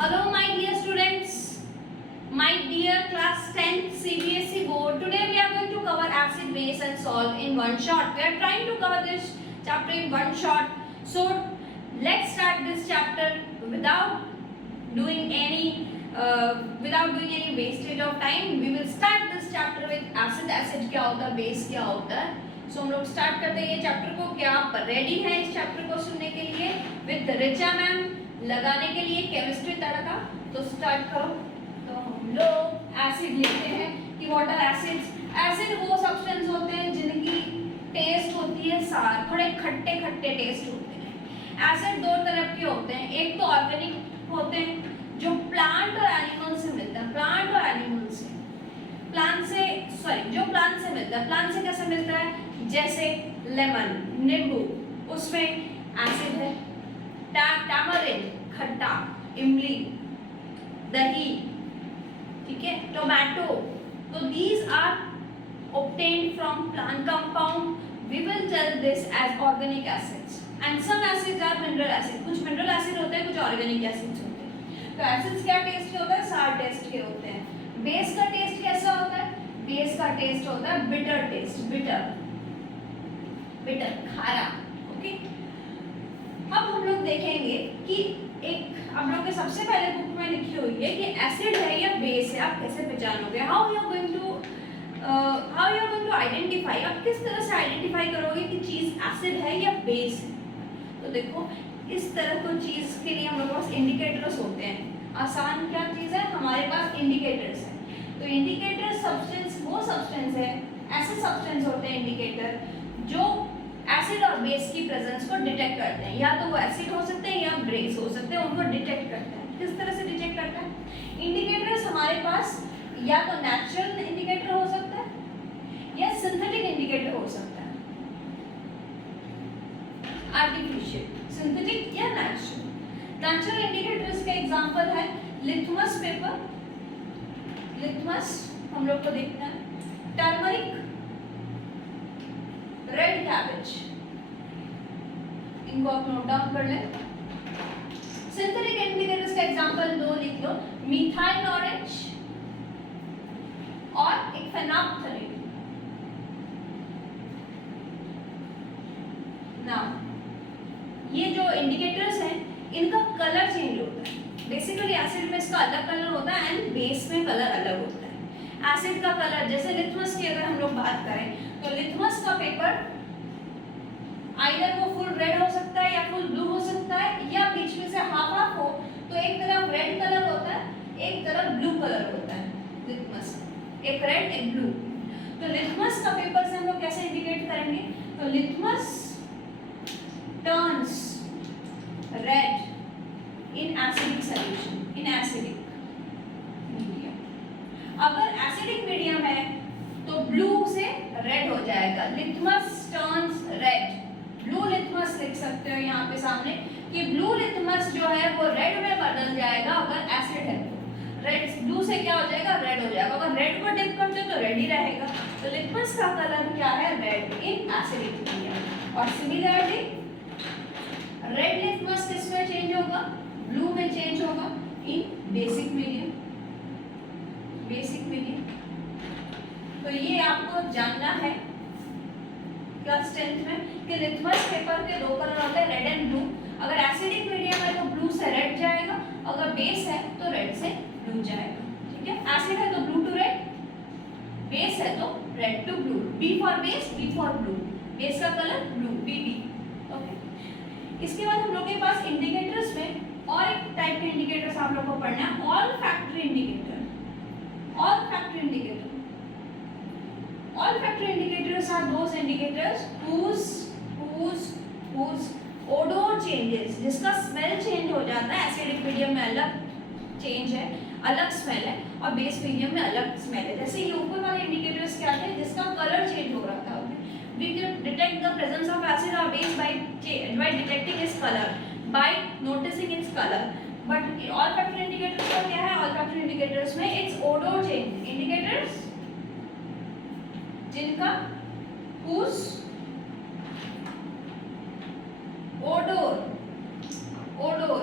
Hello my dear students, my dear class 10th CBSE board. Today we are going to cover acid, base and salt in one shot. We are trying to cover this chapter in one shot. So let's start this chapter without doing any wastage of time. We will start this chapter with acid. Acid क्या होता है, base क्या होता है. So हम लोग start करते हैं ये चैप्टर को. क्या आप रेडी हैं इस चैप्टर को सुनने के लिए विद रिचा मैम लगाने के लिए केमिस्ट्री तड़का? तो स्टार्ट करो. तो हम लोग एसिड लेते हैं कि व्हाट आर एसिड्स. एसिड वो सब्सटेंस होते हैं जिनकी टेस्ट होती है सार, थोड़े खट्टे खट्टे टेस्ट होते हैं. एसिड दो तरह के होते हैं. एक तो ऑर्गेनिक होते हैं जो प्लांट और एनिमल से मिलता है. प्लांट और एनिमल से जो प्लांट से मिलता है. प्लांट से कैसे मिलता है? जैसे लेमन, नींबू, उसमें एसिड है. टैमरिंड खट्टा, इमली, दही, ठीक है, टोमेटो. तो these are obtained from plant compound. We will tell this as organic acids and some acids are mineral acid. कुछ mineral acid होते हैं, कुछ organic acids होते हैं. तो acids क्या टेस्ट के होता है? सार टेस्ट के होते हैं. बेस का टेस्ट कैसा होता है? बेस का टेस्ट होता है बिटर टेस्ट. बिटर खारा. ओके. अब हम लोग देखेंगे कि एक हम लोग के सबसे पहले बुक में लिखी हुई है कि एसिड है या बेस है. आप कैसे पहचानोगे? How you are going to identify. आप किस तरह से आइडेंटिफाई करोगे कि चीज एसिड है या बेस है? तो देखो, इस तरह को चीज के लिए हम लोग पास इंडिकेटर्स होते हैं. आसान क्या चीज है? हमारे पास इंडिकेटर्स है. तो इंडिकेटर सब्सटेंस वो सब्सटेंस है, ऐसे सब्सटेंस होते हैं इंडिकेटर जो एसिड और बेस की प्रेजेंस को डिटेक्ट करते हैं. या तो वो एसिड हो सकते हैं या बेस हो सकते हैं, उनको डिटेक्ट करते हैं. किस तरह से डिटेक्ट करता है? इंडिकेटर्स हमारे पास या तो नेचुरल इंडिकेटर हो सकता है या सिंथेटिक इंडिकेटर हो सकता है. आर्टिफिशियल, सिंथेटिक या नेचुरल. नेचुरल इंडिकेटर्स का एग्जांपल है लिथमस पेपर. लिथमस हम लोग को देखना है. टर्मरिक, रेड कैबेज, इनको आप नोट डाउन कर लें. सिंथेटिक इंडिकेटर्स का एग्जांपल दो लिख लो. मिथाइल ऑरेंज और एक फेनोल्फथालीन. नाउ ये जो इंडिकेटर्स हैं इनका कलर चेंज होता है. बेसिकली एसिड में इसका अलग कलर होता है एंड बेस में कलर अलग होता है. एसिड का कलर जैसे लिथमस की अगर हम लोग बात करें तो लिथमस का पेपर आइदर वो फुल रेड हो सकता है या फुल ब्लू हो सकता है या बीच में से हाफ हाफ हो. तो एक तरफ रेड कलर होता है, एक तरफ ब्लू कलर होता है. लिथमस एक रेड एक ब्लू. तो लिथमस का पेपर से हम लोग कैसे इंडिकेट करेंगे? तो litmus turns red in acidic solution, in acidic medium. अगर acidic medium है तो blue से red हो जाएगा. litmus turns red. blue litmus लिख सकते हो यहाँ पे सामने कि blue litmus जो है वो red में बदल जाएगा अगर acid है तो. red blue से क्या हो जाएगा? red हो जाएगा. अगर red को dip करते हो तो red ही रहेगा. तो litmus का कलर क्या है? red in acidic medium. और similarly red litmus किस में चेंज होगा? ब्लू में चेंज होगा इन बेसिक मीडियम. Basic medium. तो ये आपको जानना है क्लास 10th में कि लिथमस पेपर के दो कलर होते हैं, रेड एंड ब्लू. अगर एसिडिक मीडियम है तो ब्लू से रेड जाएगा, अगर बेस है तो रेड से ब्लू जाएगा. ठीक है. एसिड है तो ब्लू टू रेड, बेस है तो red to blue. B for base, B for blue. Base का कलर ब्लू, बीबी. ओके. इसके बाद हम लोग के पास इंडिकेटर्स में और एक टाइप के इंडिकेटर्स आप लोगों को पढ़ना है. Olfactory indicator. Olfactory indicator. Olfactory indicators are those indicators whose odor changes, जिसका स्मेल चेंज हो जाता है. एसिडिक मीडियम में अलग चेंज है, अलग स्मेल है, और बेस मीडियम में अलग स्मेल है. जैसे ये ऊपर वाले इंडिकेटर्स क्या थे? जिसका कलर चेंज हो रहा था. We can detect the presence of acid or base by detecting its color, by noticing its color. But all factor indicators का क्या है? all factor indicators में its odor change. Indicators जिनका whose odor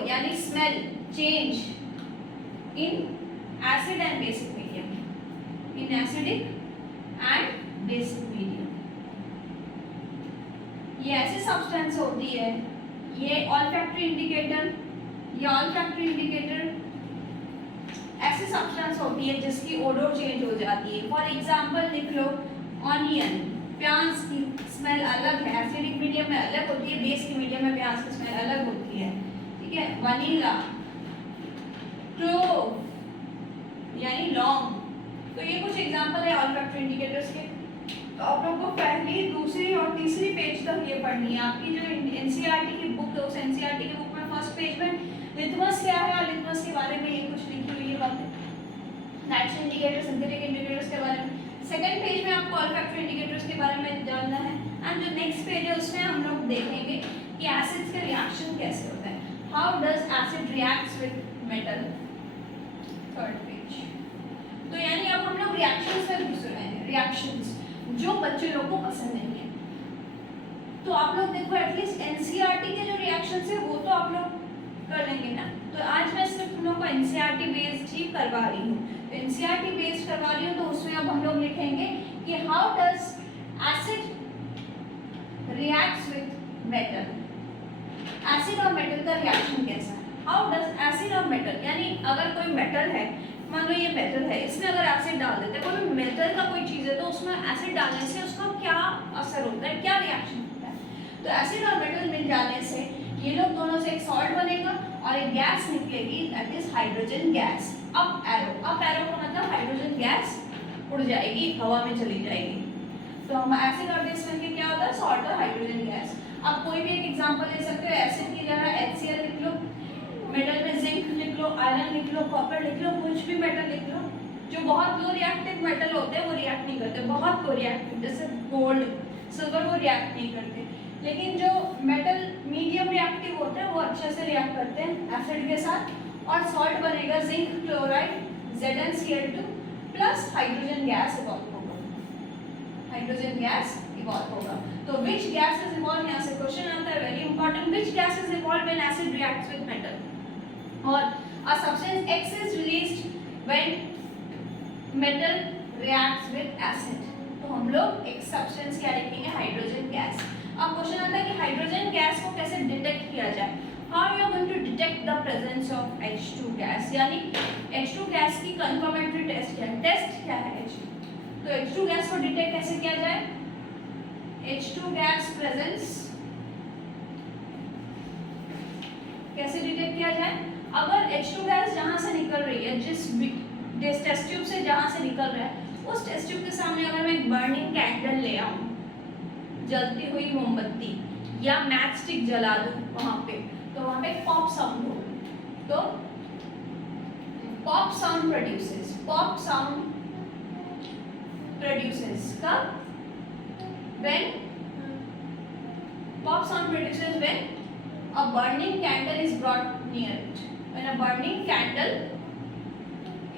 यानी smell change in acid and basic medium, in acidic and basic medium. ये ऐसी substance होती है, ये ऑल्फैक्टरी इंडिकेटर, ये ऑल्फैक्टरी इंडिकेटर ऐसी सब्सटेंस होती है जिसकी ओडोर चेंज हो जाती है. फॉर एग्जांपल लिख लो ऑनियन, प्याज की स्मेल अलग है, एसिडिक मीडियम में अलग होती है, बेस की मीडियम में प्याज की स्मेल अलग होती है. ठीक है. वनीला, क्लोव यानी लौंग. तो ये कुछ एग्जांपल है ऑल्फैक्टरी इंडिकेटर्स के. तो आप लोग को पहली, दूसरी और तीसरी पेज तक ये पढ़नी है. आपकी जो एनसीईआरटी की बुक है उस एनसीईआरटी की बुक में फर्स्ट पेज में लिथमस क्या है और लिथमस के बारे में ये कुछ लिखी हुई है बातें, नेचुरल इंडिकेटर, सिंथेटिक इंडिकेटर्स के बारे में. सेकंड पेज में आपको ऑल्फैक्टरी इंडिकेटर्स के बारे में जानना है. एंड जो नेक्स्ट पेज है उसमें हम लोग देखेंगे कि एसिड्स के रिएक्शन कैसे होता है. How does acid reacts with metal. Third page. तो यानी अब हम लोग रिएक्शंस पर घुस रहे हैं. रिएक्शंस जो बच्चे लोग को पसंद नहीं है, तो आप लोग देखो एटलीस्ट एनसीईआरटी के जो रिएक्शंस है वो तो आप लोग कर लेंगे ना. तो आज मैं सिर्फ तुम लोग को एनसीईआरटी बेस्ड ही करवा रही हूँ. एनसीईआरटी बेस्ड करवा रही हूँ तो उसमें अब हम लोग लिखेंगे कि how does acid reacts with metal. Acid और मेटल का रिएक्शन कैसा है. हाउ डज एसिड और मेटल, यानी अगर कोई मेटल है, मान लो ये मेटल है, इसमें अगर एसिड डाल देते हैं, कोई मेटल का कोई चीज़ है तो उसमें एसिड डालने से उसका क्या असर होता है, क्या रिएक्शन होता है. तो एसिड और मेटल मिल जाने से ये लोग दोनों से एक सॉल्ट बनेगा और एक गैस निकलेगी, that is hydrogen gas. Up arrow का मतलब हाइड्रोजन गैस उड़ जाएगी, हवा में चली जाएगी. तो हम एसिड और बेस मिलके क्या होता है, सॉल्ट और हाइड्रोजन गैस. अब कोई भी एक एग्जांपल ले सकते हो. एसिड की जगह HCl लिख लो, मेटल में जिंक लिख लो, आयरन लिख लो, कॉपर लिख लो, कुछ भी मेटल लिख लो. जो बहुत लो रिएक्टिव मेटल होते हैं वो रिएक्ट नहीं करते, बहुत लो रिएक्टिव जैसे गोल्ड, सिल्वर, वो रिएक्ट नहीं करते. लेकिन जो मेटल मीडियम रिएक्टिव होते हैं वो अच्छे से रिएक्ट करते हैं एसिड के साथ और सॉल्ट बनेगा zinc chloride ZnCl2 plus hydrogen gas evolve होगा. हाइड्रोजन गैस इवॉल्व होगा. तो विच गैस इज इवॉल्व, यहाँ से क्वेश्चन आता है very important. Which gas is evolve when acid reacts with metal. और a substance X is released when metal reacts with acid. तो हम लोग एक सब्सटेंस क्या लिखेंगे, हाइड्रोजन गैस. अब क्वेश्चन आता है कि हाइड्रोजन गैस को कैसे डिटेक्ट किया जाए. How you are going to detect the presence of H2 gas, यानी H2 गैस की कंफर्मेटरी टेस्ट क्या है. टेस्ट क्या है H2. तो H2 गैस को डिटेक्ट कैसे किया जाए. H2 गैस प्रेजेंस कैसे डिटेक्ट किया जाए. अगर H2 गैस जहां से निकल रही है, जिस टेस्ट ट्यूब से जहां से निकल रहा है, उस टेस्ट ट्यूब के सामने अगर मैं एक बर्निंग कैंडल ले आऊं, जलती हुई मोमबत्ती या मैच स्टिक जला दूं वहां पे, तो वहां पे पॉप साउंड होगा. तो पॉप साउंड प्रोड्यूसेस कब, when pop sound produces when a burning candle is brought near it. When a burning candle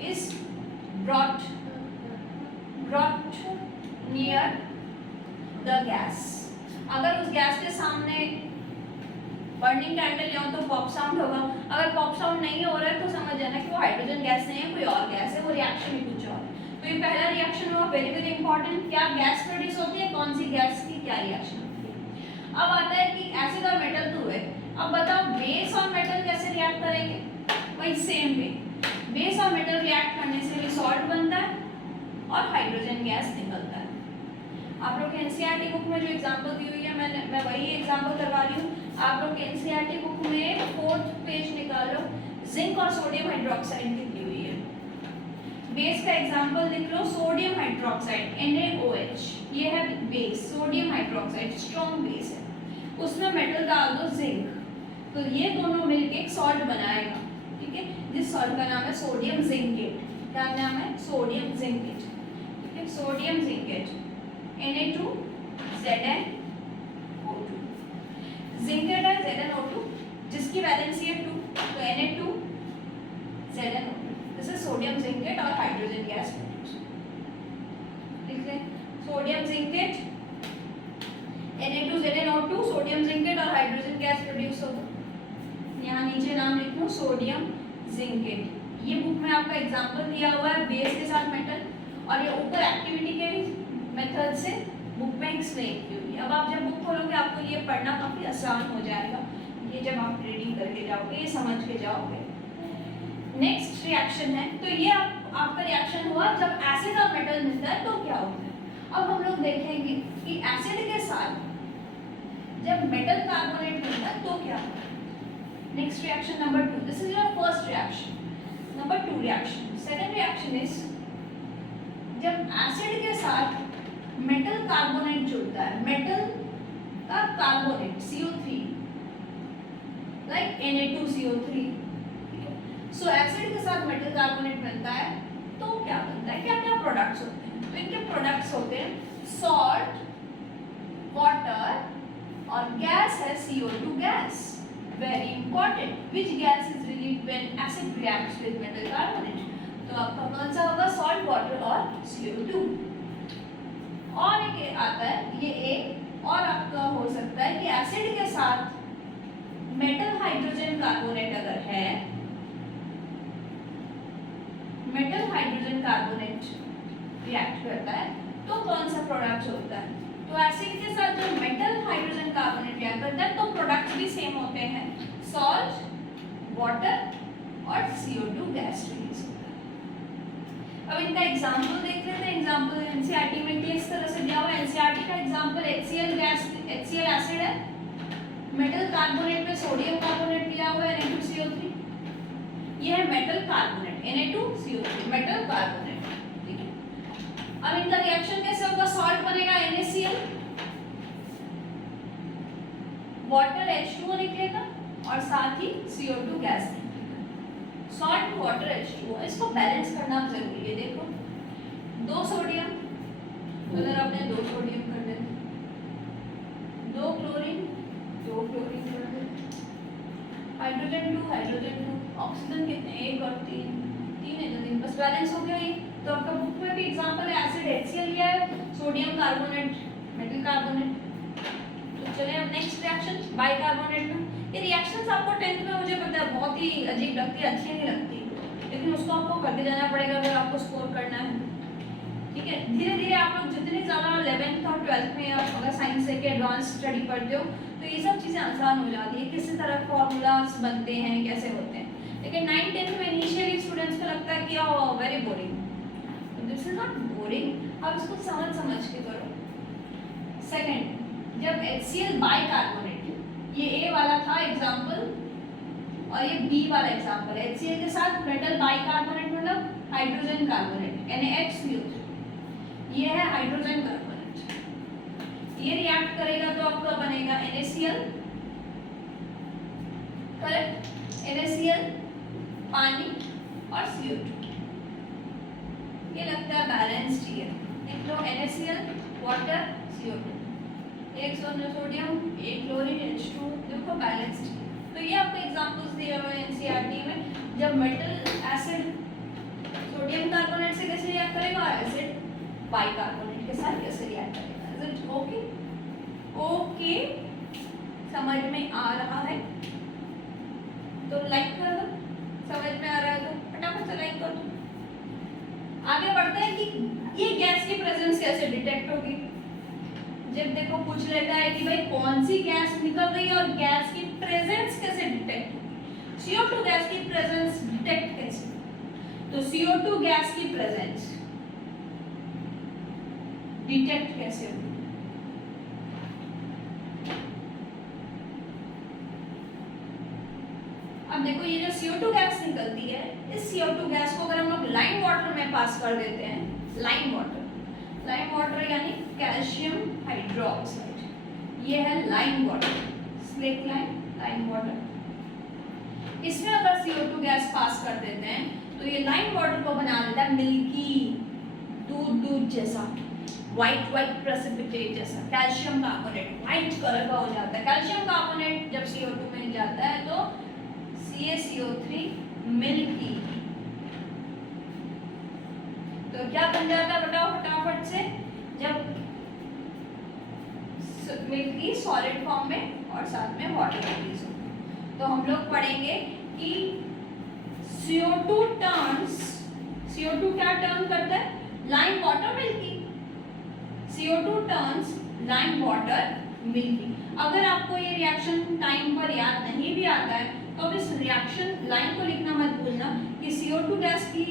is brought near the gas. अगर उस गैस के सामने बर्निंग कैंडल ले तो पॉप साउंड होगा. अगर पॉप साउंड नहीं हो रहा है तो समझ जाना कि वो हाइड्रोजन गैस नहीं है, कोई और गैस है, वो रिएक्शन ही कुछ और. तो ये पहला रिएक्शन हुआ, वेरी वेरी इंपॉर्टेंट. क्या गैस प्रोड्यूस होती है, कौन सी गैस की क्या रिएक्शन होती है. अब आता है कि एसिड और मेटल तो है. अब बताओ बेस और मेटल कैसे रिएक्ट करेंगे. वही सेम वे, बेस और मेटल रिएक्ट करने से भी सॉल्ट बनता है और हाइड्रोजन गैस निकलता है. आप लोग के एनसीईआरटी बुक में जो एग्जांपल दी हुई है, मैं वही एग्जांपल करवा रही हूँ. आप लोग के एनसीईआरटी बुक में 4th पेज निकालो, जिंक और सोडियम हाइड्रोक्साइड की दी हुई है. बेस का एग्जांपल लिख लो, सोडियम हाइड्रोक्साइड NaOH, ये है base. Sodium hydroxide strong base है, उसमें मेटल डाल दो जिंक, तो ये दोनों मिलके एक सॉल्ट बनाएगा. ठीक है. जिस सॉल्ट का नाम है सोडियम जिंकेट. क्या नाम है, सोडियम जिंकेट. ठीक है, सोडियम जिंकेट Na2ZnO2. जिंकेट है ZnO2 जिसकी वैलेंसी है 2, तो Na2ZnO2. This is sodium zincate और हाइड्रोजन गैस प्रोड्यूस. लिख लें, sodium zincate Na2ZnO2, sodium zincate और हाइड्रोजन गैस प्रोड्यूस होगा. यहाँ नीचे नाम लिख लो, सोडियम जिंकेट. ये बुक में आपका एग्जांपल दिया हुआ है बेस के साथ मेटल, और ये ऊपर एक्टिविटी के मेथड से बुक में एक्सप्लेन की हुई है। अब आप जब बुक खोलोगे आपको ये पढ़ना काफ़ी आसान हो जाएगा, ये जब आप रीडिंग करके जाओगे, ये समझ के जाओगे। नेक्स्ट रिएक्शन है, तो ये आपका रिएक्शन हुआ जब एसिड और मेटल मिलता है तो क्या होता है। अब हम लोग देखेंगे कि एसिड के साथ जब मेटल कार्बोनेट मिलता है तो क्या होता है। Next reaction number 2, this is your first reaction. Number 2 reaction, second reaction is जब एसिड के साथ मेटल कार्बोनेट जुड़ता है, मेटल का कार्बोनेट CO3 लाइक Na2CO3, सो एसिड के साथ मेटल कार्बोनेट बनता है तो क्या बनता है, क्या क्या प्रोडक्ट्स होते हैं। तो इनके प्रोडक्ट्स होते हैं सॉल्ट, वाटर और गैस है CO2 gas. Very important, which gas is relieved when acid reacts with metal carbonate. तो आपका कौन सा होगा, सॉल्ट, वाटर और CO2। और एक आता है ये एक और आपका हो सकता है कि एसिड के साथ मेटल हाइड्रोजन कार्बोनेट अगर है, मेटल हाइड्रोजन कार्बोनेट रिएक्ट करता है तो कौन सा प्रोडक्ट होता है। तो एसिड के साथ जब मेटल हाइड्रोजन कार्बोनेट रिएक्ट करता है तो प्रोडक्ट्स भी सेम होते हैं, सॉल्ट, वाटर और CO2 गैस रिलीज होता है। अब इनका एग्जांपल देख लेते हैं। एग्जांपल एनसीईआरटी में किस तरह से दिया हुआ है। एनसीईआरटी का example HCl gas, HCl acid है, मेटल कार्बोनेट में सोडियम कार्बोनेट दिया हुआ है Na2CO3, ये है metal carbonate Na2CO3 metal carbonate, ठीक है। अब इनका रिएक्शन कैसे होगा, सॉल्ट बनेगा NaCl, वाटर H2O निकलेगा और साथ ही CO2 गैस निकलेगा। सॉल्ट, वाटर, H2O, इसको बैलेंस करना जरूरी है। देखो 2 सोडियम, अगर आपने 2 सोडियम कर देते, 2 क्लोरीन, 2 क्लोरीन कर देते, हाइड्रोजन 2, हाइड्रोजन 2, ऑक्सीजन कितने, 1 और 3, 3 हाइड्रोजन, बस बैलेंस हो गया ये। तो आपका बुक में भी एग्जांपल है, एसिड HCl लिया है, सोडियम कार्बोनेट, मेटल कार्बोनेट। तो चलिए अब नेक्स्ट रिएक्शन बाइकार्बोनेट में। ये रिएक्शंस आपको 10th में मुझे पता है बहुत ही अजीब लगती है, अच्छी नहीं लगती, लेकिन उसको आपको करके जाना पड़ेगा अगर आपको स्कोर करना है, ठीक है। धीरे धीरे आप लोग जितनी ज़्यादा 11th और 12th में आप अगर साइंस से के एडवांस स्टडी पढ़ते हो तो ये सब चीज़ें आसान हो जाती है, किस तरह फॉर्मूलाज बनते हैं, कैसे होते हैं। लेकिन 9th 10th में इनिशियली स्टूडेंट्स को लगता है कि very boring, this is not boring, आप इसको समझ के करो। सेकेंड, जब HCl बाइकार्बोनेट, ये A वाला था एग्जाम्पल और ये B वाला एग्जाम्पल है, HCl के साथ मेटल बाइकार्बोनेट मतलब हाइड्रोजन कार्बोनेट NaHCO3, ये है हाइड्रोजन कार्बोनेट, ये रिएक्ट करेगा तो आपका बनेगा NaCl, करेक्ट, NaCl, पानी और CO2, ये लगता है बैलेंस्ड है। देख लो NaCl, water, CO2, 1 sodium, 1 chlorine, H2, देखो बैलेंस्ड। तो ये आपको एग्जांपल्स दिए हुए हैं एनसीईआरटी में, जब मेटल एसिड सोडियम कार्बोनेट से कैसे रिएक्ट करेगा और एसिड बाइकार्बोनेट के साथ कैसे रिएक्ट करेगा। Is it okay? ओके, समझ में आ रहा है तो लाइक कर दो, समझ में आ रहा है तो फटाफट से लाइक कर दो। आगे बढ़ते हैं कि ये गैस की प्रेजेंस कैसे डिटेक्ट होगी। जब देखो पूछ लेता है कि भाई कौन सी गैस निकल रही है और गैस की प्रेजेंस कैसे डिटेक्ट होगी, CO2 गैस की प्रेजेंस डिटेक्ट कैसे, तो CO2 गैस की प्रेजेंस डिटेक्ट कैसे होगी। अब देखो ये जो CO2 गैस निकलती है, इस CO2 गैस को अगर हम लोग लाइम वाटर में पास कर देते हैं, लाइम वाटर यानी कैल्शियम हाइड्रोक्साइड, ये है lime water, slate lime water. इसमें अगर CO2 गैस पास कर देते हैं तो ये लाइम वाटर को बना देता है मिल्की, दूध जैसा, व्हाइट प्रेसिपिटेट जैसा, कैल्शियम कार्बोनेट व्हाइट कलर का हो जाता है। कैल्शियम कार्बोनेट जब CO2 में जाता है तो CaCO3 मिल्की, तो क्या बन जाता है बताओ फटाफट से, जब मिल्की सॉलिड फॉर्म में और साथ में वाटर रिलीज हो। तो हम लोग पढ़ेंगे कि CO2 टर्न्स, CO2 क्या टर्न करता है? Lime water milky. CO2 turns lime water milky. अगर आपको ये रिएक्शन टाइम पर याद नहीं भी आता है तो अब इस रिएक्शन लाइन को लिखना मत भूलना कि CO2 गैस की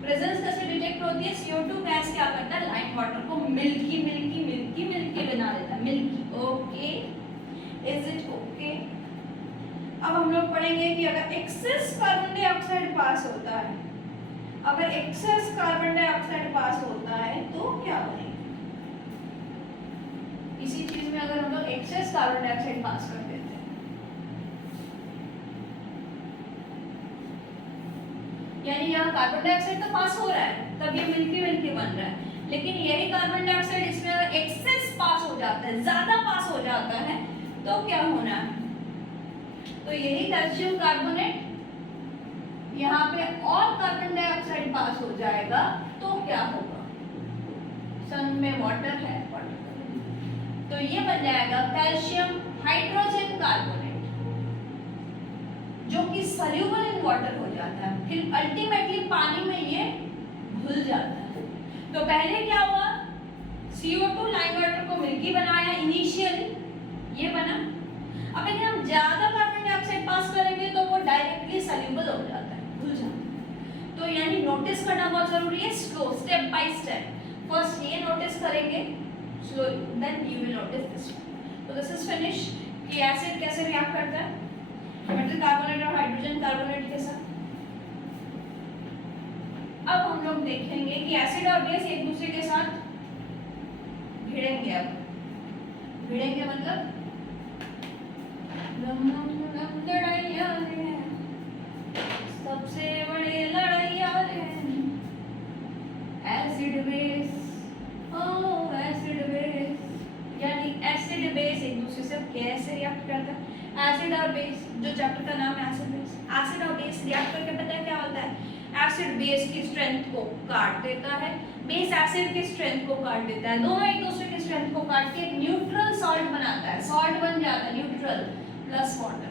प्रेजेंस कैसे डिटेक्ट होती है। CO2 गैस क्या करता है? लाइम वाटर को मिल्की मिल्की मिल्की मिल्की बना देता है, milky. Okay, is it okay? अब हम लोग पढ़ेंगे कि अगर एक्सेस कार्बन डाइऑक्साइड पास होता है, अगर एक्सेस कार्बन डाइऑक्साइड पास होता है तो क्या बनेगा? इसी चीज में अगर हम लोग एक्सेस कार्बन डाइऑक्साइड पास कर देते हैं, यानी यहाँ कार्बन डाइऑक्साइड तो पास हो रहा है, तब ये मिल्की मिल्की बन रहा है, लेकिन यही कार्बन डाइऑक्साइड इसमें अगर एक्सेस पास हो जाता है, ज्यादा पास हो जाता है, तो क्या होना है? तो यही कैल्शियम कार्बोनेट यहाँ पे और कार्बन डाइऑक्साइड पास हो जाएगा, तो क्या होगा? सन में वाटर है, वाटर, तो ये बन जाएगा कैल्शियम हाइड्रोजन कार्बोनेट, जो कि सॉल्युबल इन वाटर हो जाता है, फिर अल्टीमेटली पानी में ये घुल जाता है। तो पहले क्या हुआ? CO2 लाइम वाटर को मिल्की बनाया इनिशियली, ये बना। अब यदि हम ज्यादा कार्बन डाइऑक्साइड पास करेंगे तो वो डायरेक्टली सॉल्युबल हो जाता है, घुल जाता है। तो यानी नोटिस करना बहुत जरूरी है, slow, step by step. First ये नोटिस करेंगे slowly, then you will notice this one. So this is finished कि एसिड कैसे रिएक्ट करता है मेटल कार्बोनेट और हाइड्रोजन कार्बोनेट के साथ। अब हम लोग देखेंगे कि एसिड और बेस एक दूसरे के साथ भिड़ेंगे। अब भिड़ेंगे मतलब लड़ाइयाँ हैं, सबसे बड़ी लड़ाइयाँ हैं, एसिड बेस, एसिड बेस, यानी एसिड बेस एक दूसरे से कैसे रिएक्ट करता है। एसिड और बेस, जो चैप्टर का नाम है एसिड बेस, एसिड और बेस रिएक्ट करके पता है क्या होता है? एसिड बेस की स्ट्रेंथ को काट देता है, बेस एसिड की स्ट्रेंथ को काट देता है, दोनों एक दूसरे की स्ट्रेंथ को काट के एक न्यूट्रल सॉल्ट बनाता है, सॉल्ट बन जाता है, न्यूट्रल प्लस वाटर।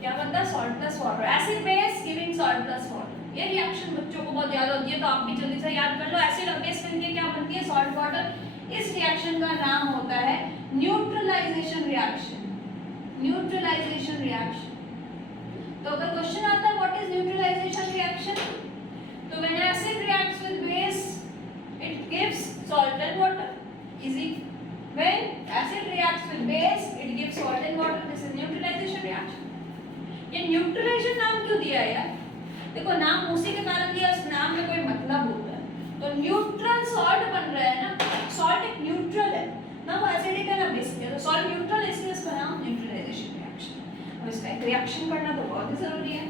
क्या बनता है? Salt plus water, acid base giving salt plus water. ये रिएक्शन बच्चों को बहुत याद होती है, तो आप भी जल्दी से याद कर लो। एसिड और बेस मिलके क्या बनती है? Salt water. इस रिएक्शन का नाम होता है न्यूट्रलाइजेशन रिएक्शन, न्यूट्रलाइजेशन रिएक्शन। तो अगर क्वेश्चन आता है व्हाट इज न्यूट्रलाइजेशन रिएक्शन, तो when acid reacts with base it gives salt and water, easy. When acid reacts with base it gives salt and water, this is neutralisation reaction. ये neutralisation नाम क्यों दिया है यार? देखो नाम उसी के कारण दिया, उस नाम में कोई मतलब होता है। तो न्यूट्रल सॉल्ट बन रहा है ना, सॉल्ट एक न्यूट्रल है ना, वो एसिडिक है ना बेसिक है, तो सॉल्ट न्यूट्रल, इसलिए इसका नाम न्यूट्रलाइजेशन रिएक्शन। अब इसका एक रिएक्शन करना तो बहुत ही जरूरी है।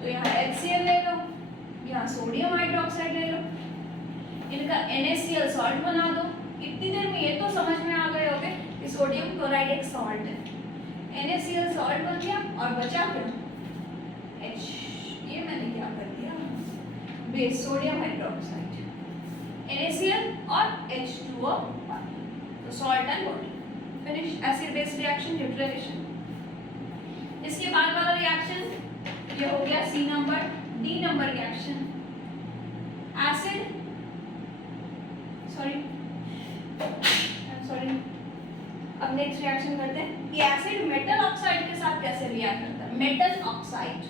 तो यहाँ HCl ले लो, यहाँ सोडियम हाइड्रोक्साइड ले लो, इनका NaCl सॉल्ट बना दो। इतनी देर में ये तो समझ में आ गए होंगे कि सोडियम क्लोराइड एक सॉल्ट है, NaCl सॉल्ट बन गया और बचा क्या? H, ये मैंने क्या कर दिया? बेस सोडियम हाइड्रोक्साइड, NaCl और H2O, तो salt and water, finish. Acid base reaction, neutralisation. इसके बाद वाला रिएक्शन ये हो गया C number. D number reaction, acid, sorry, अब नेक्स्ट रिएक्शन करते हैं कि एसिड मेटल ऑक्साइड के साथ कैसे रिएक्ट करता है। मेटल ऑक्साइड,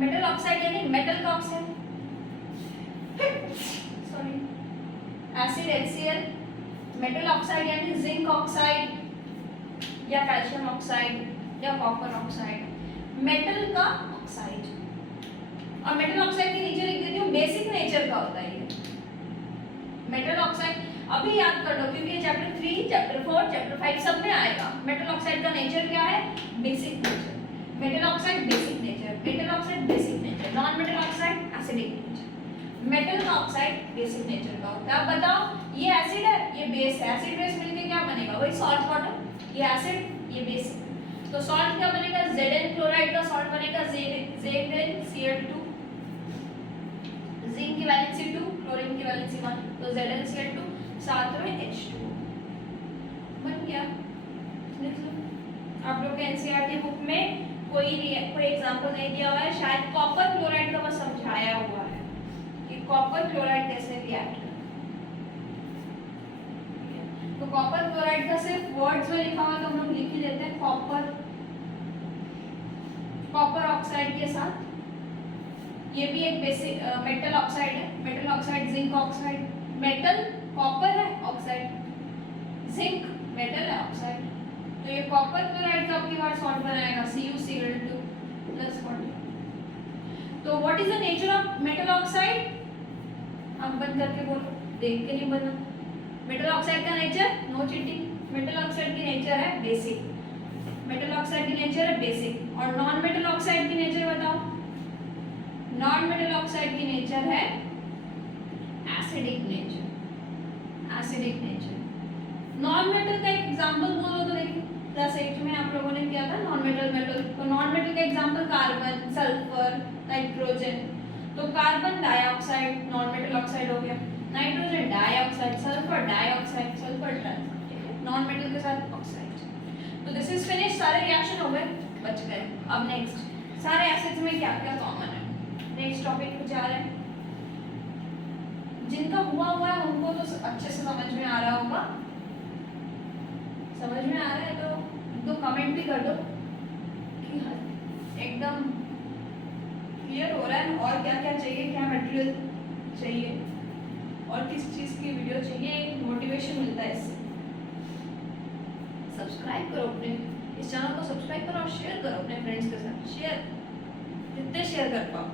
मेटल ऑक्साइड यानी मेटल का oxide, sorry, acid HCl, metal oxide यानी जिंक ऑक्साइड या कैल्शियम ऑक्साइड या कॉपर ऑक्साइड, मेटल का ऑक्साइड। और मेटल ऑक्साइड के नीचे लिख देती हूँ बेसिक नेचर का होता है ये मेटल ऑक्साइड। अभी याद कर लो क्योंकि ये चैप्टर 3, चैप्टर 4, चैप्टर 5 सब में आएगा। मेटल ऑक्साइड का नेचर क्या है? Basic nature. Metal oxide basic nature, metal oxide basic nature, non metal oxide acidic nature. Metal का ऑक्साइड बेसिक नेचर का होता है। अब बताओ ये एसिड है, ये बेस है, एसिड बेस मिलके क्या बनेगा? वही सॉल्ट वाटर। ये एसिड, ये बेस, तो सॉल्ट क्या बनेगा? Zn क्लोराइड का सॉल्ट बनेगा ZnCl2, जिंक की वैलेंसी 2, क्लोरीन की वैलेंसी 1, तो ZnCl2 साथ में H2 बन गया। लिख लो। आप लोग के एनसीईआरटी बुक में कोई एग्जांपल नहीं दिया हुआ है, शायद कॉपर क्लोराइड का वो समझाया हुआ है कि कॉपर क्लोराइड कैसे रिएक्ट करता है। तो कॉपर क्लोराइड का सिर्फ वर्ड्स में लिखा हुआ तो हम लोग लिख ही लेते हैं कॉपर ऑक्साइड के साथ। ये भी एक बेसिक मेटल ऑक्साइड है, metal oxide zinc oxide, metal copper है, ऑक्साइड जिंक मेटल है, ऑक्साइड। तो ये कॉपर क्लोराइड का आपकी बार सॉल्ट बनाएगा CuCl2 प्लस 40। तो what is the nature of metal oxide? आप बंद करके बोलो, देख के नहीं बना। मेटल ऑक्साइड का nature, no cheating, metal oxide की नेचर है बेसिक, मेटल ऑक्साइड की नेचर है बेसिक। और नॉन मेटल ऑक्साइड की नेचर बताओ। नॉन मेटल ऑक्साइड की नेचर है acidic nature, acidic nature. Non metal का एक एग्जांपल बोलो तो देखिए, क्लास 8 में आप लोगों ने किया था नॉन मेटल मेटल। तो नॉन मेटल का एग्जांपल कार्बन, सल्फर, नाइट्रोजन। तो carbon dioxide non metal oxide हो गया, nitrogen dioxide, sulphur dioxide, sulphur transfer, non metal के साथ ऑक्साइड। तो दिस इज फिनिश, सारे रिएक्शन हो गए, बच गए। अब नेक्स्ट, सारे एसिड्स में क्या क्या कॉमन है। नेक्स्ट टॉपिक पे जा रहे हैं। जिनका हुआ है उनको तो अच्छे से समझ में आ रहा होगा, समझ में आ रहा है तो कमेंट भी कर दो कि एकदम क्लियर हो रहा है और क्या क्या चाहिए, क्या मटेरियल चाहिए और किस चीज़ की वीडियो चाहिए, एक मोटिवेशन मिलता है इससे। सब्सक्राइब करो अपने इस चैनल को, सब्सक्राइब करो और शेयर करो अपने फ्रेंड्स के साथ, शेयर जितने शेयर कर पाओ।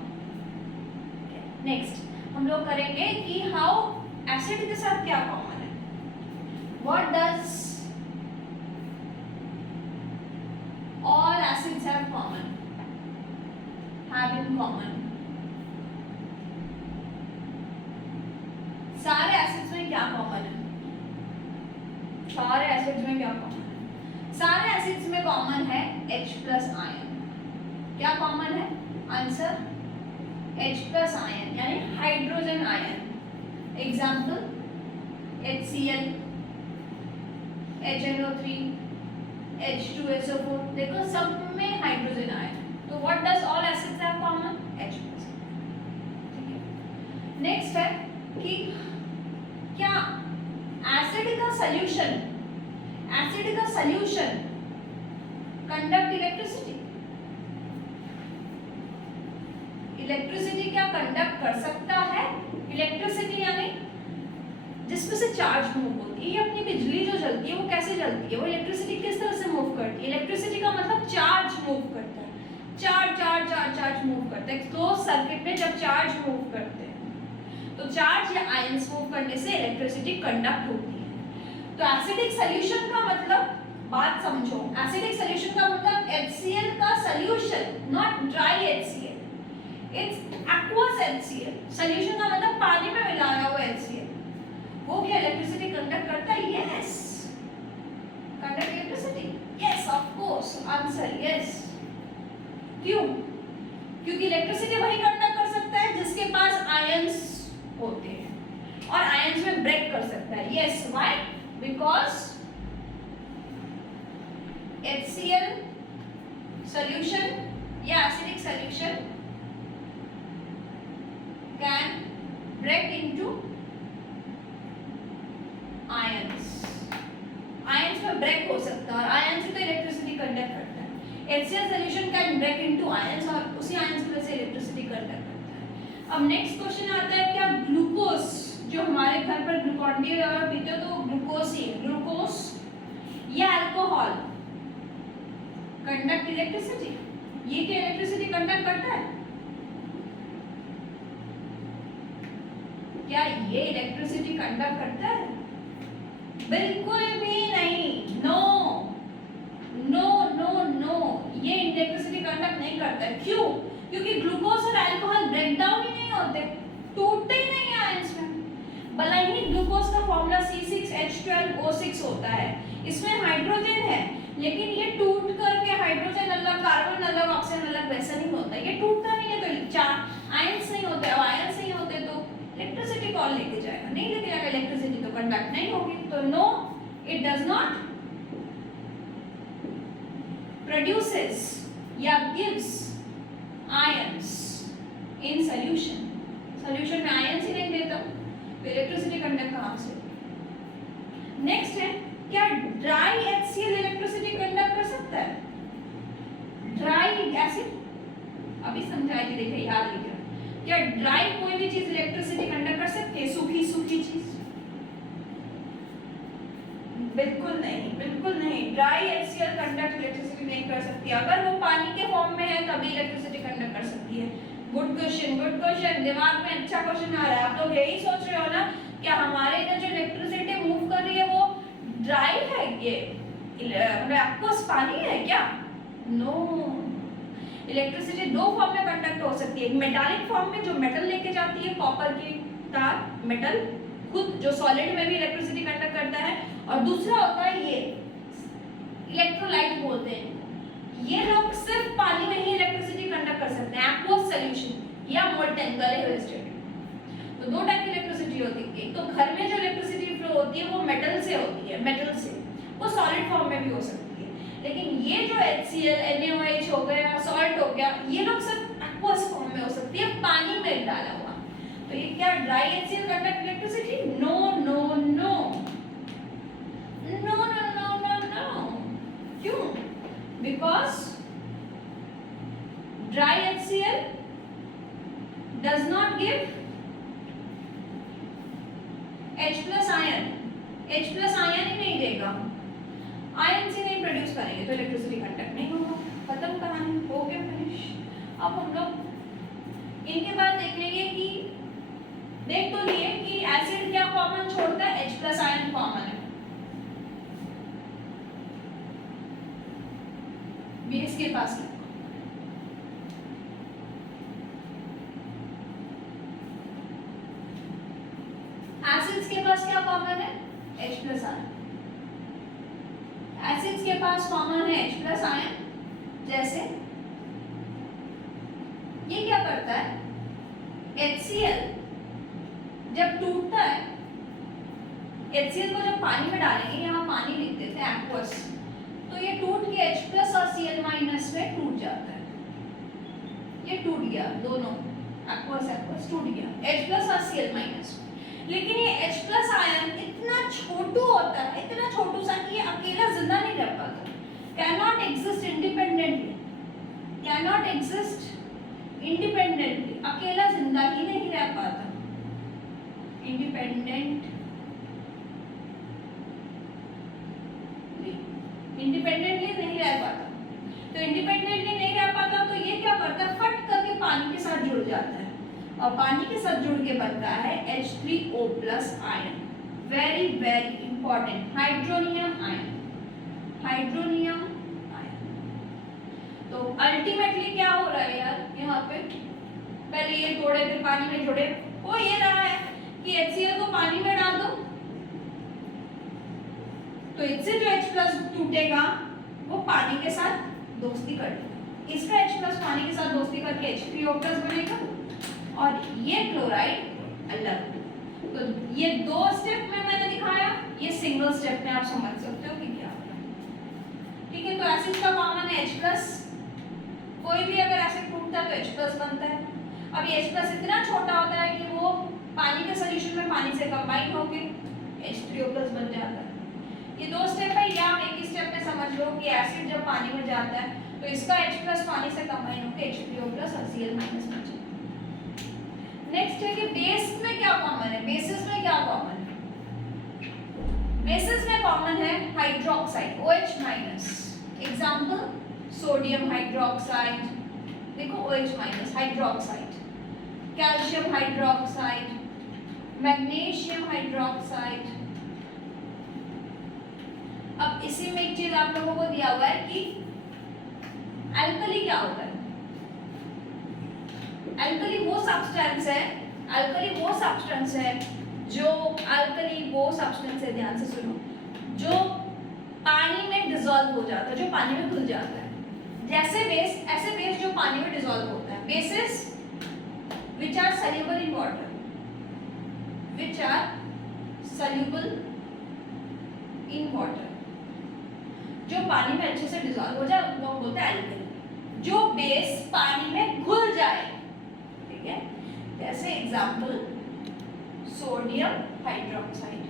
नेक्स्ट हम लोग करेंगे कि हाउ एसिड के साथ क्या कॉमन है, what does all acids have in common। सारे एसिड्स में क्या कॉमन है, सारे एसिड्स में क्या कॉमन है? सारे एसिड्स में कॉमन है H+ आयन। क्या कॉमन है? आंसर H+ आयन यानी hydrogen ion. Example HCl, HNO3, H2SO4, देखो सब में हाइड्रोजन आयन। तो what does all acids have common? H+। ठीक है, नेक्स्ट है कि क्या एसिड का सॉल्यूशन कंडक्ट इलेक्ट्रिसिटी? इलेक्ट्रिसिटी क्या कंडक्ट कर सकता है? इलेक्ट्रिसिटी यानी जिसमें से चार्ज मूव होती है, ये अपनी बिजली जो चलती है वो कैसे चलती है, वो इलेक्ट्रिसिटी किस तरह से मूव करती है? इलेक्ट्रिसिटी का मतलब चार्ज मूव करता है, चार्ज मूव करता है। क्लोज सर्किट में जब चार्ज मूव करते हैं तो चार्ज या आयंस मूव करने से इलेक्ट्रिसिटी कंडक्ट होती है। तो एसिडिक सॉल्यूशन का मतलब, बात समझो, एसिडिक सॉल्यूशन का मतलब HCl का solution, not dry HCl, it's aqueous HCl। Solution का मतलब पानी में मिलाया हुआ HCl। वो क्या इलेक्ट्रिसिटी कंडक्ट करता है? Yes, conduct electricity, yes of course, answer yes. क्यों? क्योंकि इलेक्ट्रिसिटी वही कंडक्ट कर सकता है जिसके पास आयंस होते हैं और आयंस में ब्रेक कर सकता है। Yes, why? Because HCl solution या acidic solution can break into ions में ब्रेक हो सकता है और आयंस तो इलेक्ट्रिसिटी कंडक्ट करता है। HCl solution can break into ions और उसी आयंस की वजह से इलेक्ट्रिसिटी कंडक्ट करता है। अब नेक्स्ट क्वेश्चन आता है, क्या ग्लूकोज जो हमारे घर पर ग्लूकॉन डी वगैरह पीते हो तो ग्लूकोज ही है, ग्लूकोज या अल्कोहल कंडक्ट इलेक्ट्रिसिटी? ये क्या इलेक्ट्रिसिटी कंडक्ट करता है? क्या ये इलेक्ट्रिसिटी कंडक्ट करता है? बिल्कुल भी नहीं, नो नो नो नो, ये इलेक्ट्रिसिटी कंडक्ट नहीं करता है। क्यों? क्योंकि ग्लूकोज और अल्कोहल ब्रेक डाउन ही नहीं होते, टूटते ही नहीं आयंस में। भले ही ग्लूकोज का फॉर्मूला C6H12O6 होता है, इसमें हाइड्रोजन है, लेकिन ये टूट करके हाइड्रोजन अलग, कार्बन अलग, ऑक्सीजन अलग वैसा नहीं होता, ये टूटता नहीं है। तो चार आयंस नहीं होते, अब आयंस नहीं होते तो इलेक्ट्रिसिटी कौन लेके जाएगा? नहीं लेके जाएगा, इलेक्ट्रिसिटी तो कंडक्ट नहीं होगी। तो no, it does not produces या gives ions in solution, solution में ions ही नहीं देता तो इलेक्ट्रिसिटी कंडक्ट कहाँ से? नेक्स्ट है, क्या ड्राई HCl इलेक्ट्रिसिटी कंडक्ट कर सकता है? ड्राई एसिड अभी समझाई थी, देखिए याद रखिए, क्या ड्राई कोई भी चीज इलेक्ट्रिसिटी कंडक्ट कर सकती है? सूखी सूखी चीज? बिल्कुल नहीं, बिल्कुल नहीं। ड्राई HCl कंडक्ट इलेक्ट्रिसिटी नहीं कर सकती। अगर वो पानी के फॉर्म में है तभी इलेक्ट्रिसिटी कंडक्ट कर सकती है। गुड क्वेश्चन, गुड क्वेश्चन, दिमाग में अच्छा क्वेश्चन आ रहा है। आप लोग यही सोच रहे हो ना, क्या हमारे इधर जो इलेक्ट्रिसिटी मूव कर रही है वो ड्राई है? ये एक्वस पानी है क्या? नो। इलेक्ट्रिसिटी दो फॉर्म में कंडक्ट हो सकती है। एक मेटालिक फॉर्म में जो मेटल लेके जाती है, कॉपर की तार, मेटल खुद जो सॉलिड में भी इलेक्ट्रिसिटी कंडक्ट करता है, और दूसरा होता है ये इलेक्ट्रोलाइट बोलते हैं। ये लोग सिर्फ पानी में ही इलेक्ट्रिसिटी कंडक्ट कर सकते हैं, एक्वस सॉल्यूशन या मोल्टेन गले हुए स्टेट। तो दो टाइप की इलेक्ट्रिसिटी होती है। एक तो घर में जो इलेक्ट्रिसिटी फ्लो होती है वो मेटल से होती है, मेटल से, वो सॉलिड फॉर्म में भी हो सकती है। लेकिन ये जो HCl, NaOH हो गया, सॉल्ट हो गया, ये लोग सिर्फ एक्वस फॉर्म में हो सकती है, पानी में डाला हुआ। तो ये क्या dry HCl conduct electricity? No no no no no no no no. क्यों? Because dry HCl does not give H plus ion, H plus ion ही नहीं देगा, आयन से नहीं प्रोड्यूस करेंगे तो इलेक्ट्रिसिटी कंडक्ट नहीं होगा। खत्म कहानी, हो गया फिनिश। अब हम लोग इनके बाद देखेंगे कि देख तो लिए कि एसिड क्या कॉमन छोड़ता है? H plus आयन कॉमन है। बेस के पास एसिड्स के पास क्या कॉमन है? H plus ion. एसिड्स के पास कॉमन है H plus आयन। जैसे ये क्या करता है? HCl जब टूटता है, HCl को जब पानी में डालेंगे, यहाँ पानी लिख देते हैं एक्वस, तो ये टूट के H plus और Cl माइनस में टूट जाता है। ये टूट गया, दोनों एक्वस एक्वस टूट गया, H plus और Cl माइनस। लेकिन ये H plus आयन इतना छोटू होता है, इतना छोटू सा कि ये अकेला जिंदा नहीं रह पाता। Cannot exist independently, cannot exist independently, अकेला जिंदा ही नहीं रह पाता। इंडिपेंडेंटली नहीं रह पाता। तो इंडिपेंडेंटली नहीं रह पाता तो ये क्या करता है? फट करके पानी के साथ जुड़ जाता है, और पानी के साथ जुड़ के बनता है H3O plus ion. Very very important, hydronium ion, hydronium ion. तो अल्टीमेटली क्या हो रहा है यार यहाँ पे? पहले ये तोड़े फिर पानी में जोड़े, वो ये रहा है कि HCl को पानी में डाल दो तो इससे जो H plus टूटेगा वो पानी के साथ दोस्ती कर लेगा। इसका H plus पानी के साथ दोस्ती करके H3O plus बनेगा, और ये क्लोराइड अलग। तो ये दो स्टेप में मैंने दिखाया, ये सिंगल स्टेप में आप समझ सकते हो कि क्या होगा। ठीक है, तो एसिड का कॉमन है H plus, कोई भी अगर एसिड टूटता है तो H plus बनता है। अब ये H plus इतना छोटा होता है कि वो पानी के सॉल्यूशन में पानी से कंबाइन होके H3O plus बन जाता है। ये दो स्टेप है, या आप एक ही स्टेप में समझ लो कि एसिड जब पानी में जाता है तो इसका H plus पानी से कंबाइन होकर H3O plus और Cl माइनस बन जाता है। नेक्स्ट है कि बेस में क्या कॉमन है? बेसिस में क्या कॉमन है? बेसिस में कॉमन है hydroxide, OH minus. Example sodium hydroxide, देखो OH minus hydroxide, calcium hydroxide, magnesium hydroxide. अब इसी में एक चीज आप लोगों को दिया हुआ है कि अल्कली क्या होता है? अल्कली वो सब्सटेंस है, अल्कली वो सब्सटेंस है जो, अल्कली वो सब्सटेंस है, ध्यान से सुनो, जो पानी में डिसॉल्व हो जाता है, जो पानी में घुल जाता है। जैसे बेस, ऐसे बेस जो पानी में डिसॉल्व होता है। Basis which are soluble in water, which are soluble in water। जो पानी में अच्छे से डिसॉल्व हो जाए वो बोलते हैं एल्कली। जो बेस पानी में घुल जाए, ठीक है, जैसे example sodium hydroxide,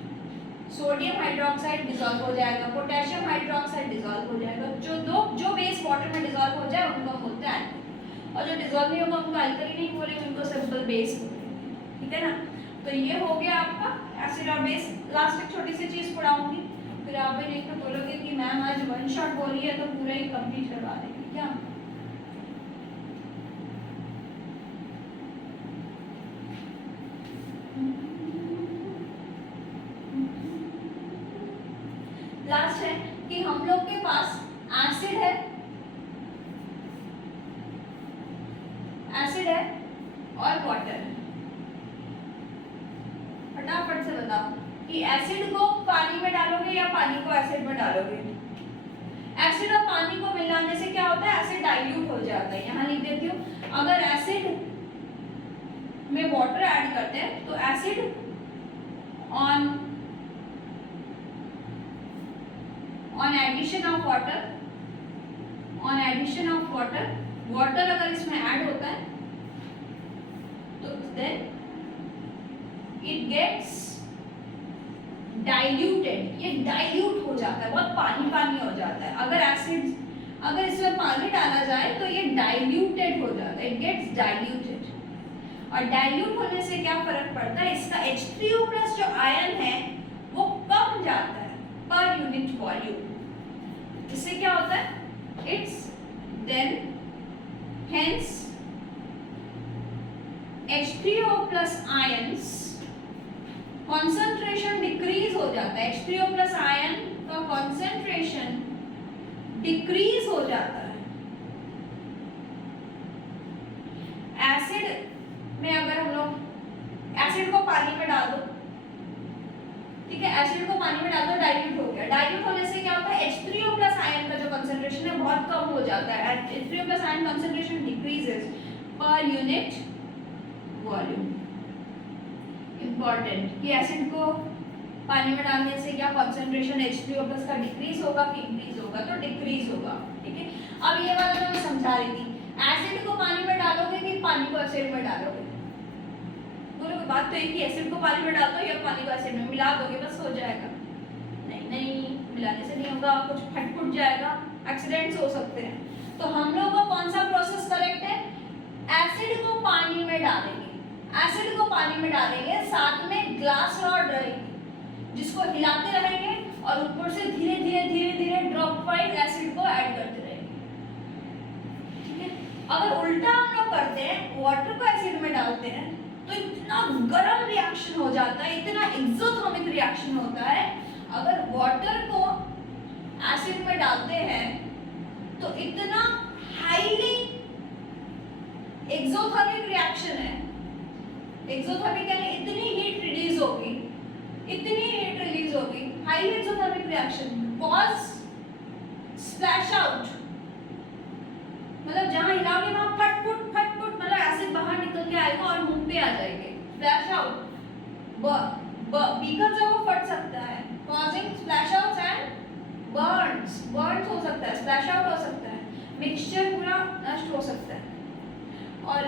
sodium hydroxide dissolve हो जाएगा, पोटेशियम हाइड्रोक्साइड डिसॉल्व हो जाएगा। जो बेस वाटर में डिसॉल्व हो जाए उनको बोलते हैं एल्कली, और जो डिसॉल्व नहीं होगा उनको एल्कली नहीं बोलेंगे, उनको सिंपल बेस बोलेंगे, ठीक है ना। तो ये हो गया आपका एसिड और बेस। लास्ट एक छोटी सी चीज पढ़ाऊंगी, फिर आप भी देखकर बोलोगे कि मैम आज वन शॉट बोली है तो पूरा ही कंप्लीट करवा देंगे क्या। लास्ट है कि हम लोग के पास एसिड है, एसिड है और वाटर है। फटाफट से बताओ कि एसिड को पानी में डालोगे या पानी को एसिड में डालोगे। एसिड और पानी को मिलाने से क्या होता है, एसिड डाइल्यूट हो जाता है। यहाँ लिख देती हूँ, अगर एसिड में वाटर ऐड करते हैं तो acid on addition of water, on addition of water, water अगर इसमें ऐड होता है तो देन इट गेट्स डाइल्यूटेड, ये डाइल्यूट हो जाता है, बहुत पानी पानी हो जाता है। अगर इसमें पानी डाला जाए तो ये डाइल्यूटेड हो जाता है, इट गेट्स डाइल्यूटेड। और डाइल्यूट होने से क्या फर्क पड़ता है, इसका H3O+ जो आयन है वो कम जाता है पर यूनिट वॉल्यूम। इससे क्या होता है, it's then hence H3O+ ions concentration decrease हो जाता है। H3O+ आयन का कॉन्सेंट्रेशन डिक्रीज हो जाता है। एसिड में अगर हम लोग एसिड को पानी में डाल दो, ठीक है, एसिड को पानी में डाल दो, डाइल्यूट हो गया। डाइल्यूट होने से क्या होता है, H3O+ आयन का जो कंसेंट्रेशन है बहुत कम हो जाता है। H3O+ ion concentration decreases per unit volume. Important कि एसिड को पानी में डालने से क्या कंसेंट्रेशन H3O+ का डिक्रीज होगा कि इंक्रीज होगा, तो डिक्रीज होगा, ठीक है। अब ये वाला मैं समझा रही थी, एसिड को पानी में डालोगे कि पानी को एसिड में डालोगे। बोलो बात तो एक ही, एसिड को पानी में डाल दो या पानी को एसिड में मिला दोगे बस हो जाएगा। नहीं, मिलाने से नहीं होगा, कुछ फट जाएगा, एक्सीडेंट्स हो सकते हैं। तो हम लोग का कौन सा प्रोसेस करेक्ट है, एसिड को पानी में डालेंगे, एसिड को पानी में डालेंगे, साथ में ग्लास रॉड रहेगी जिसको हिलाते रहेंगे और ऊपर से धीरे धीरे ड्रॉप वाइज एसिड को ऐड करते रहेंगे, ठीक है। अगर उल्टा हम लोग करते हैं, वाटर को एसिड में डालते हैं तो इतना गर्म रिएक्शन हो जाता है, इतना एक्सोथर्मिक रिएक्शन होता है। अगर वाटर को एसिड में डालते हैं तो इतना हाईली एक्सोथर्मिक रिएक्शन है। एक्सोथर्मिक यानी इतनी हीट रिलीज होगी, इतनी हीट रिलीज होगी, high exothermic reaction cause splash out, मतलब जहां हिलाओगे वहां फटफुट मतलब एसिड बाहर निकल के आएगा और मुंह पे आ जाएंगे। स्प्लैश आउट, बीकर जो वो फट सकता है, causing splash outs and Burns हो सकता है, स्प्लैश आउट हो सकता है, मिक्सचर पूरा नष्ट हो सकता है। और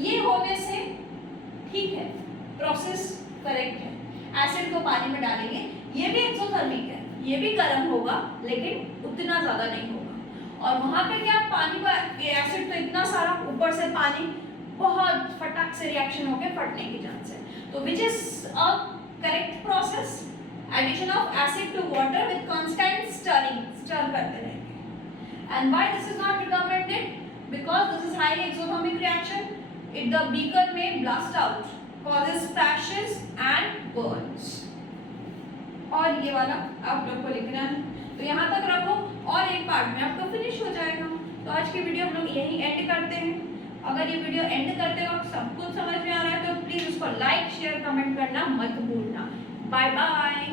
ये होने से ठीक है, प्रोसेस करेक्ट है। एसिड को पानी में डालेंगे, ये भी एक्सोथर्मिक है, ये भी गर्म होगा लेकिन उतना ज्यादा नहीं होगा। और वहां पे क्या, पानी का एसिड तो इतना सारा, ऊपर से पानी, बहुत फटाक से रिएक्शन होकर फटने की चांस है। तो which is a correct process, addition of acid to water with constant stirring, stir करते रहेंगे। And why this is not recommended, because this is highly exothermic reaction, it the beaker may blast out, causes splashes and burns। और ये वाला आप लोग को लिखना है, तो यहाँ तक रखो और एक पार्ट में आपका फिनिश हो जाएगा। तो आज की वीडियो हम लोग यहीं एंड करते हैं। अगर ये वीडियो एंड करते वक्त सब कुछ समझ में आ रहा है तो प्लीज उसको लाइक शेयर कमेंट करना मत भूलना। Bye bye.